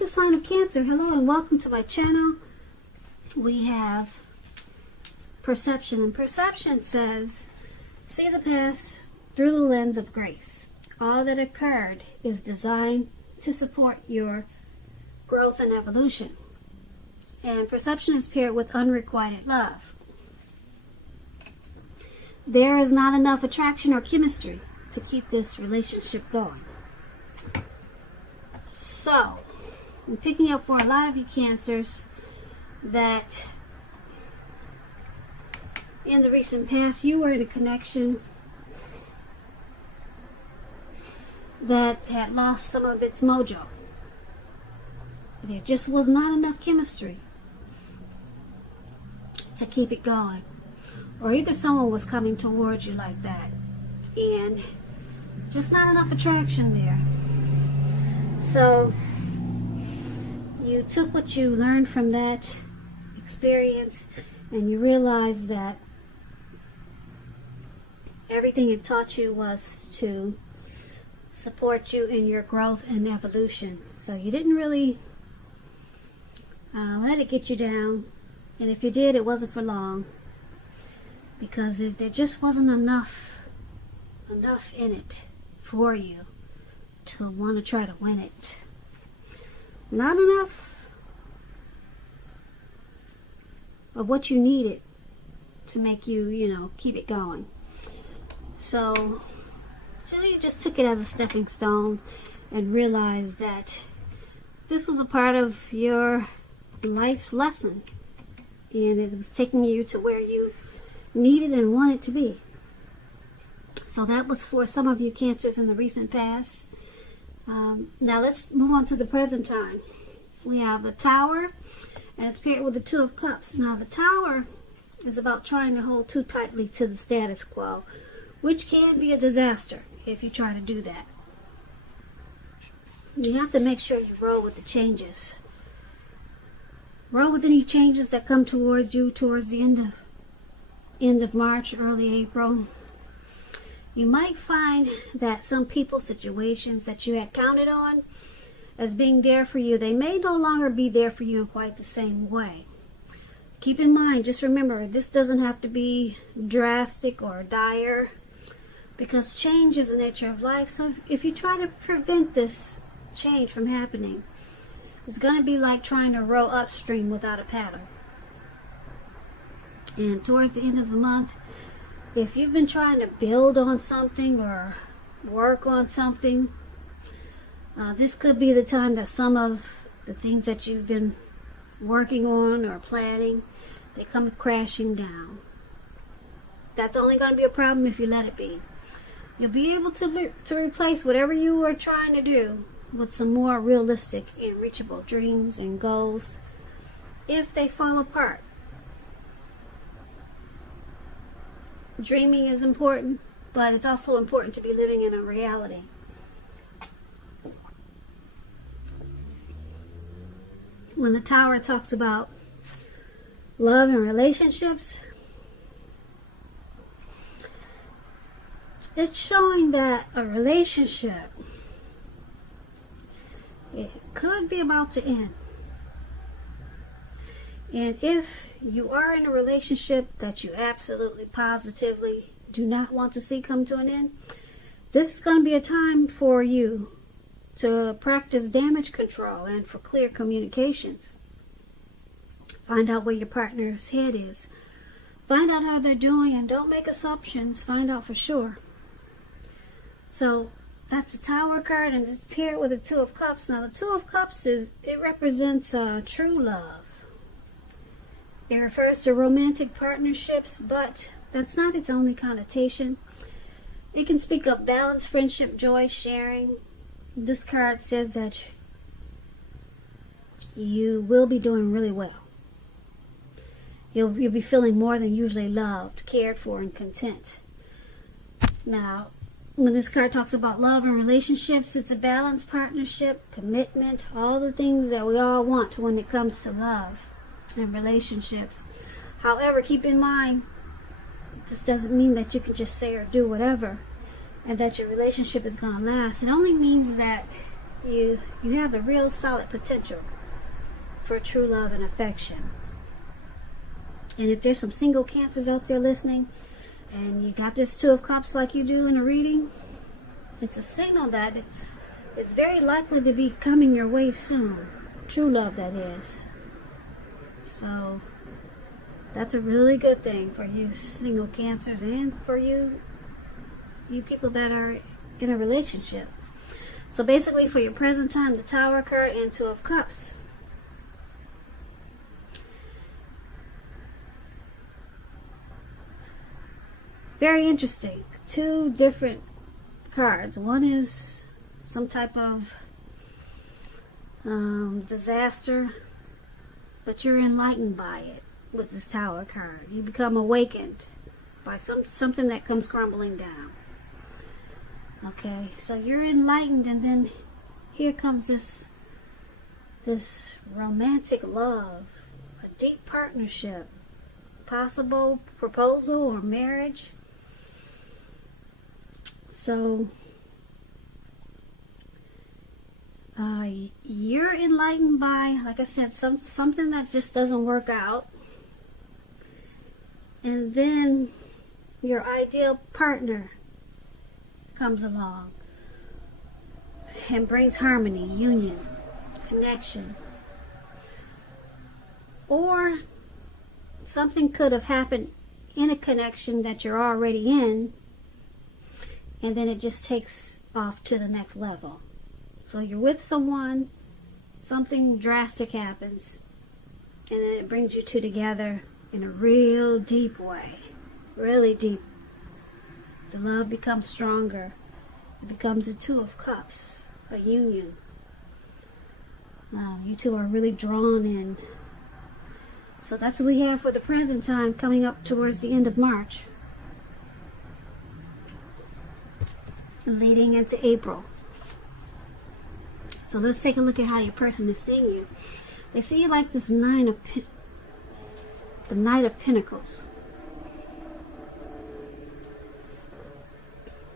the sign of Cancer, hello and welcome to my channel. We have perception, and perception says, see the past through the lens of grace. All that occurred is designed to support your growth and evolution. And perception is paired with unrequited love. There is not enough attraction or chemistry to keep this relationship going. So, I'm picking up for a lot of you Cancers that in the recent past you were in a connection that had lost some of its mojo. There just was not enough chemistry to keep it going. Or either someone was coming towards you like that and just not enough attraction there. So you took what you learned from that experience and you realized that everything it taught you was to support you in your growth and evolution. So you didn't really let it get you down, and if you did, it wasn't for long, because there just wasn't enough in it for you to want to try to win it. Not enough of what you needed to make you, keep it going. So you just took it as a stepping stone and realized that this was a part of your life's lesson, and it was taking you to where you needed and wanted to be. So that was for some of you Cancers in the recent past. Now let's move on to the present time. We have the Tower, and it's paired with the Two of Cups. Now the Tower is about trying to hold too tightly to the status quo, which can be a disaster if you try to do that. You have to make sure you roll with the changes. Roll with any changes that come towards you towards the end of March, early April. You might find that some people, situations that you had counted on as being there for you, they may no longer be there for you in quite the same way. Keep in mind, just remember, this doesn't have to be drastic or dire, because change is the nature of life. So if you try to prevent this change from happening, it's going to be like trying to row upstream without a paddle. And towards the end of the month, if you've been trying to build on something or work on something, this could be the time that some of the things that you've been working on or planning, they come crashing down. That's only going to be a problem if you let it be. You'll be able to replace whatever you were trying to do with some more realistic and reachable dreams and goals if they fall apart. Dreaming is important, but it's also important to be living in a reality. When the Tower talks about love and relationships, it's showing that a relationship, it could be about to end. And if you are in a relationship that you absolutely positively do not want to see come to an end, this is going to be a time for you to practice damage control and for clear communications. Find out where your partner's head is. Find out how they're doing, and don't make assumptions. Find out for sure. So that's the Tower card, and it's paired with the Two of Cups. Now the Two of Cups, it represents true love. It refers to romantic partnerships, but that's not its only connotation. It can speak of balance, friendship, joy, sharing. This card says that you will be doing really well. You'll be feeling more than usually loved, cared for, and content. Now, when this card talks about love and relationships, it's a balanced partnership, commitment, all the things that we all want when it comes to love and relationships. However, keep in mind, this doesn't mean that you can just say or do whatever and that your relationship is going to last. It only means that you have a real solid potential for true love and affection. And if there's some single Cancers out there listening, and you got this Two of Cups like you do in a reading, it's a signal that it's very likely to be coming your way soon. True love, that is. So that's a really good thing for you single Cancers, and for you people that are in a relationship. So basically, for your present time, the Tower card and Two of Cups. Very interesting. Two different cards. One is some type of disaster, but you're enlightened by it with this Tower card. You become awakened by something that comes crumbling down. Okay, so you're enlightened, and then here comes this romantic love, a deep partnership, possible proposal or marriage. So you're enlightened by, like I said, something that just doesn't work out, and then your ideal partner comes along and brings harmony, union, connection. Or something could have happened in a connection that you're already in, and then it just takes off to the next level. So you're with someone, something drastic happens, and then it brings you two together in a real deep way. Really deep. The love becomes stronger. It becomes a Two of Cups, a union. You two are really drawn in. So that's what we have for the present time, coming up towards the end of March, leading into April. So let's take a look at how your person is seeing you. They see you like this the Knight of Pentacles.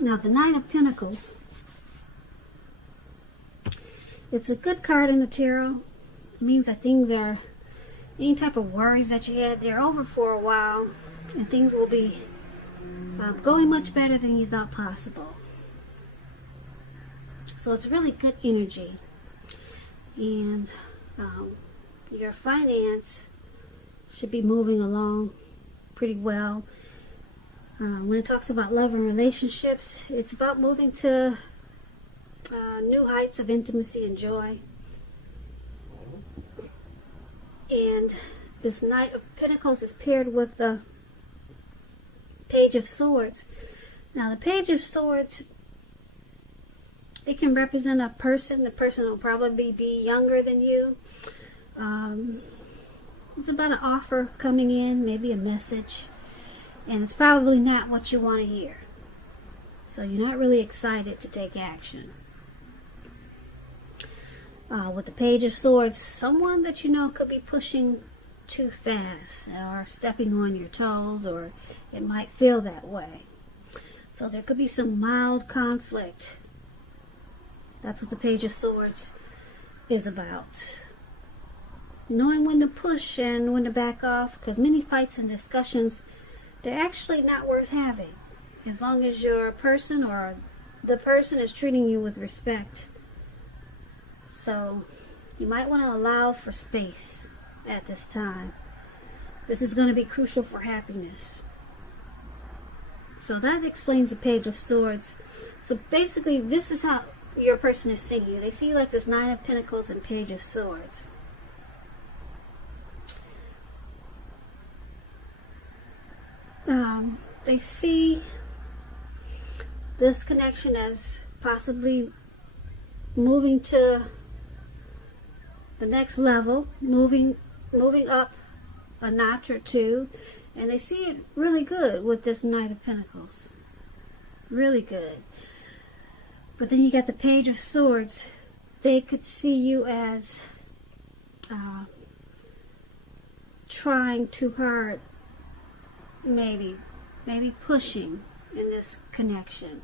Now, the Knight of Pentacles, it's a good card in the tarot. It means that things are, any type of worries that you had, they're over for a while, and things will be going much better than you thought possible. So it's really good energy. And your finance should be moving along pretty well. When it talks about love and relationships, it's about moving to new heights of intimacy and joy. And this Knight of Pentacles is paired with the Page of Swords. Now, the Page of Swords, it can represent a person. The person will probably be younger than you. It's about an offer coming in, maybe a message. And it's probably not what you want to hear. So you're not really excited to take action. With the Page of Swords, someone that you know could be pushing too fast or stepping on your toes, or it might feel that way. So there could be some mild conflict. That's what the Page of Swords is about. Knowing when to push and when to back off, because many fights and discussions, they're actually not worth having, as long as your person or the person is treating you with respect. So you might want to allow for space at this time. This is going to be crucial for happiness. So that explains the Page of Swords. So basically, this is how your person is seeing you. They see you like this Nine of Pentacles and Page of Swords. They see this connection as possibly moving to the next level, moving up a notch or two, and they see it really good with this Knight of Pentacles. Really good. But then you got the Page of Swords. They could see you as trying too hard, maybe pushing in this connection.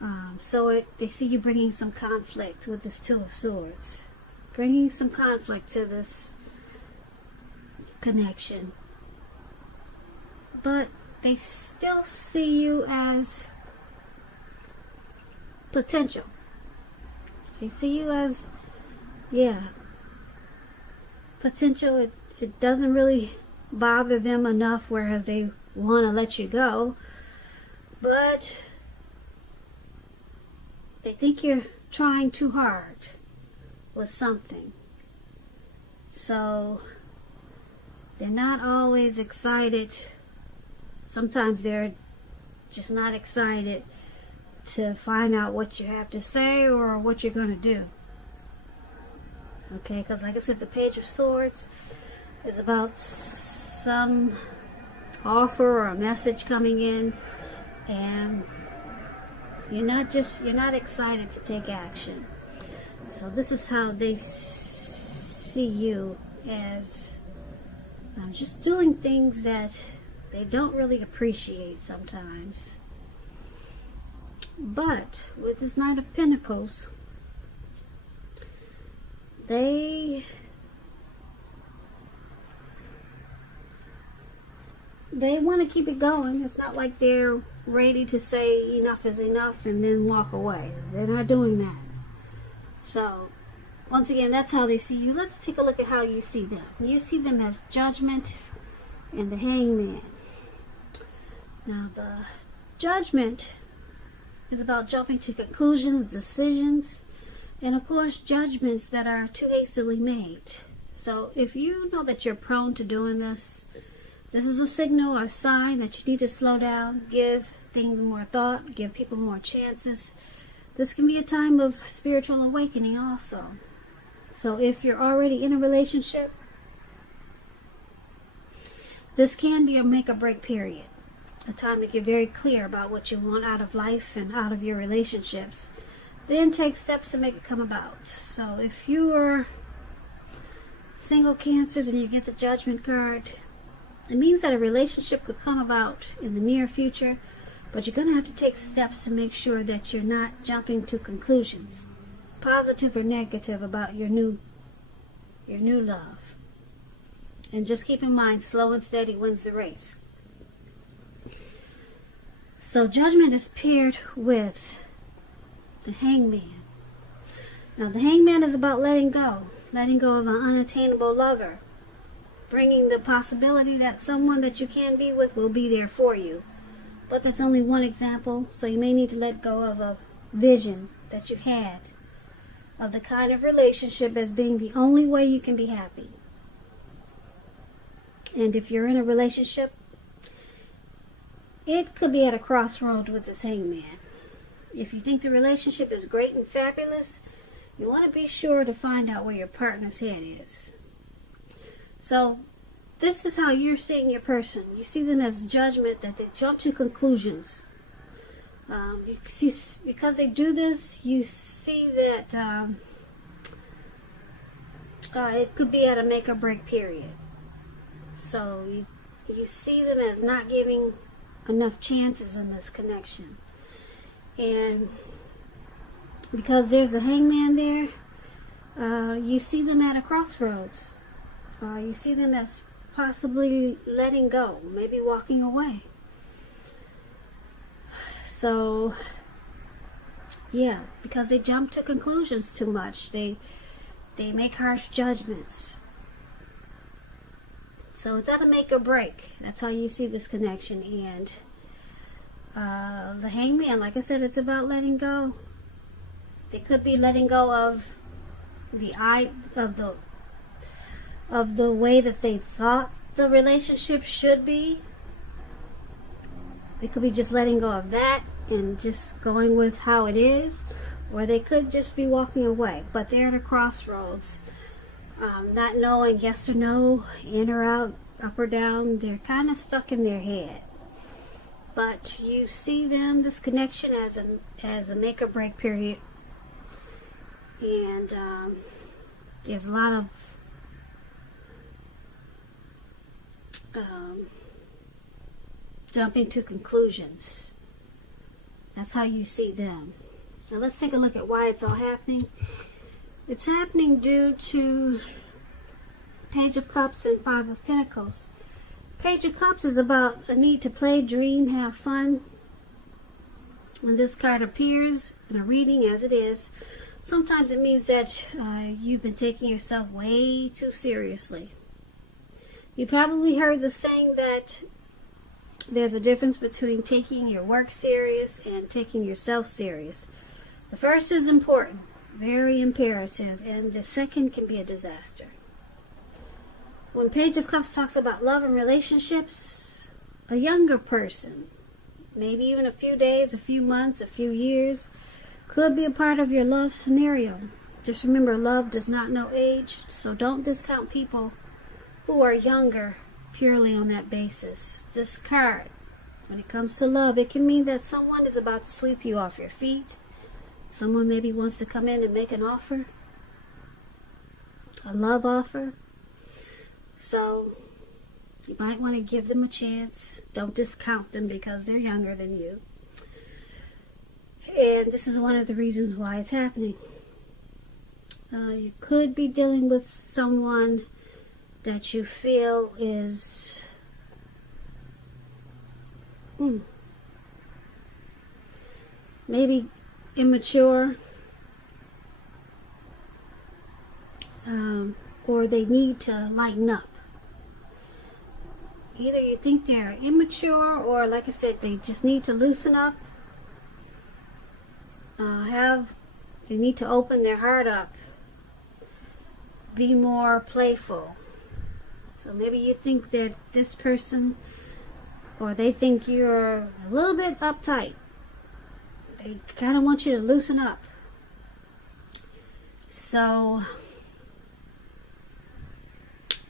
They see you bringing some conflict with this Two of Swords. Bringing some conflict to this connection. But they still see you as potential. They see you as, potential. It doesn't really bother them enough, whereas they want to let you go. But they think you're trying too hard with something. So they're not always excited. Sometimes they're just not excited to find out what you have to say or what you're going to do. Okay, because like I said, the Page of Swords is about some offer or a message coming in, and you're not excited to take action. So this is how they see you, as just doing things that they don't really appreciate sometimes. But with this Knight of Pentacles, they want to keep it going. It's not like they're ready to say enough is enough and then walk away. They're not doing that. So, once again, that's how they see you. Let's take a look at how you see them. You see them as Judgment and the Hangman. Now, the Judgment is about jumping to conclusions, decisions, and of course, judgments that are too hastily made. So, if you know that you're prone to doing this, this is a signal or a sign that you need to slow down, give things more thought, give people more chances. This can be a time of spiritual awakening also. So if you're already in a relationship, this can be a make or break period. A time to get very clear about what you want out of life and out of your relationships. Then take steps to make it come about. So if you are single Cancers and you get the Judgment card, it means that a relationship could come about in the near future, but you're going to have to take steps to make sure that you're not jumping to conclusions, positive or negative, about your new love. And just keep in mind, slow and steady wins the race. So Judgment is paired with the Hangman. Now the Hangman is about letting go of an unattainable lover, bringing the possibility that someone that you can be with will be there for you. But that's only one example, so you may need to let go of a vision that you had of the kind of relationship as being the only way you can be happy. And if you're in a relationship, it could be at a crossroad with this Hangman. If you think the relationship is great and fabulous, you want to be sure to find out where your partner's head is. So, this is how you're seeing your person. You see them as Judgment, that they jump to conclusions. You see, because they do this, you see that it could be at a make or break period. So you see them as not giving enough chances in this connection. And because there's a Hangman there, you see them at a crossroads. You see them as possibly letting go, maybe walking away. So, yeah, because they jump to conclusions too much. They make harsh judgments. So it's at a make or break. That's how you see this connection. And the Hangman, like I said, it's about letting go. They could be letting go of the way that they thought the relationship should be. They could be just letting go of that and just going with how it is, or they could just be walking away. But they're at a crossroads, not knowing yes or no, in or out, up or down. They're kind of stuck in their head. But you see them, this connection, as a make or break period. And there's a lot of jumping to conclusions That's how you see them. Now let's take a look at why it's all happening. It's happening due to Page of Cups and Five of Pentacles. Page of Cups is about a need to play, dream, have fun. When this card appears in a reading, as it is, sometimes it means that you've been taking yourself way too seriously. You probably heard the saying that there's a difference between taking your work serious and taking yourself serious. The first is important, very imperative, and the second can be a disaster. When Page of Cups talks about love and relationships, a younger person, maybe even a few days, a few months, a few years, could be a part of your love scenario. Just remember, love does not know age, so don't discount people who are younger purely on that basis. This card, when it comes to love, it can mean that someone is about to sweep you off your feet. Someone maybe wants to come in and make an offer, a love offer. So you might want to give them a chance. Don't discount them because they're younger than you. And this is one of the reasons why it's happening. You could be dealing with someone that you feel is maybe immature, or they need to lighten up. Either you think they're immature, or like I said, they just need to loosen up. They need to open their heart up, be more playful. So maybe you think that this person, or they think you're a little bit uptight. They kind of want you to loosen up. So,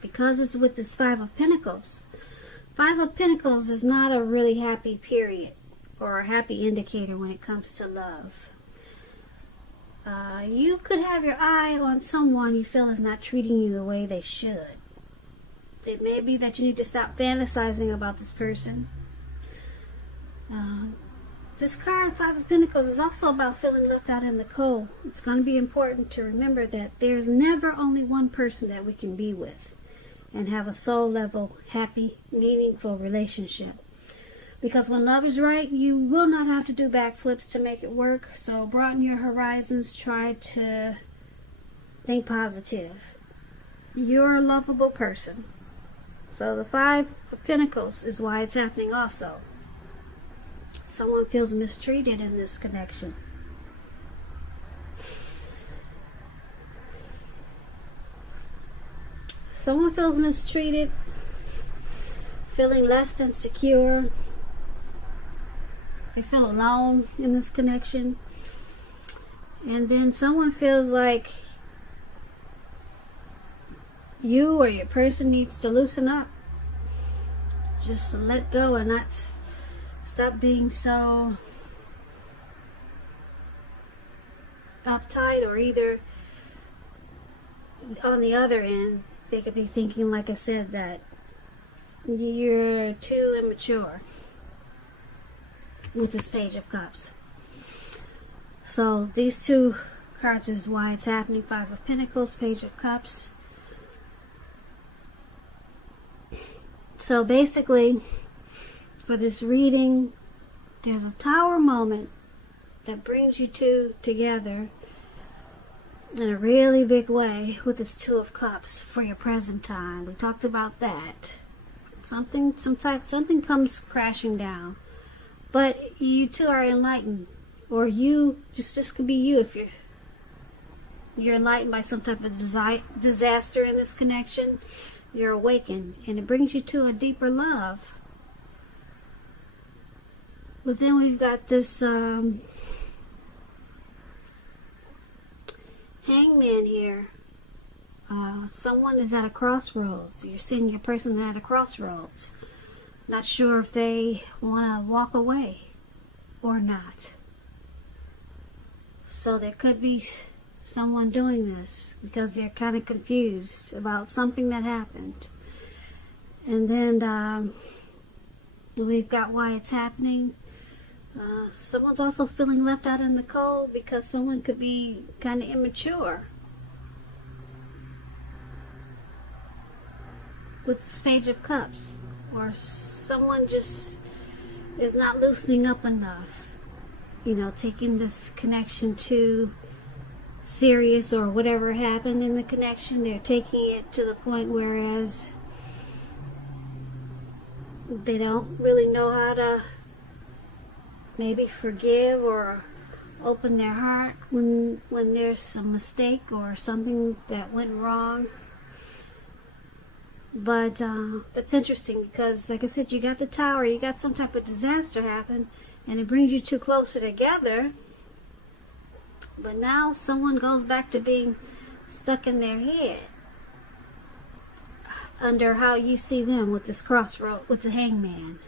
because it's with this Five of Pentacles, Five of Pentacles is not a really happy period or a happy indicator when it comes to love. You could have your eye on someone you feel is not treating you the way they should. It may be that you need to stop fantasizing about this person. This card, Five of Pentacles, is also about feeling left out in the cold. It's going to be important to remember that there's never only one person that we can be with and have a soul level, happy, meaningful relationship. Because when love is right, you will not have to do backflips to make it work. So broaden your horizons. Try to think positive. You're a lovable person. So the Five of Pentacles is why it's happening also. Someone feels mistreated in this connection. Someone feels mistreated, feeling less than secure. They feel alone in this connection. And then someone feels like you or your person needs to loosen up. Just let go and not stop being so uptight, or either on the other end, they could be thinking, like I said, that you're too immature with this Page of Cups. So these two cards is why it's happening. Five of Pentacles, Page of Cups. So basically, for this reading, there's a tower moment that brings you two together in a really big way with this Two of Cups for your present time. We talked about that. Something comes crashing down. But you two are enlightened. Or you, just could be you if you're enlightened by some type of disaster in this connection. You're awakened, and it brings you to a deeper love. But then we've got this hangman here. Someone is at a crossroads. You're seeing your person at a crossroads. Not sure if they want to walk away or not. So there could be someone doing this because they're kind of confused about something that happened. And then we've got why it's happening. Someone's also feeling left out in the cold because someone could be kind of immature. With this Page of Cups. Or someone just is not loosening up enough. You know, taking this connection too serious, or whatever happened in the connection, they're taking it to the point whereas they don't really know how to maybe forgive or open their heart when there's some mistake or something that went wrong. But that's interesting because, like I said, you got the Tower, you got some type of disaster happen, and it brings you two closer together. But now someone goes back to being stuck in their head under how you see them with this crossroad, with the Hangman.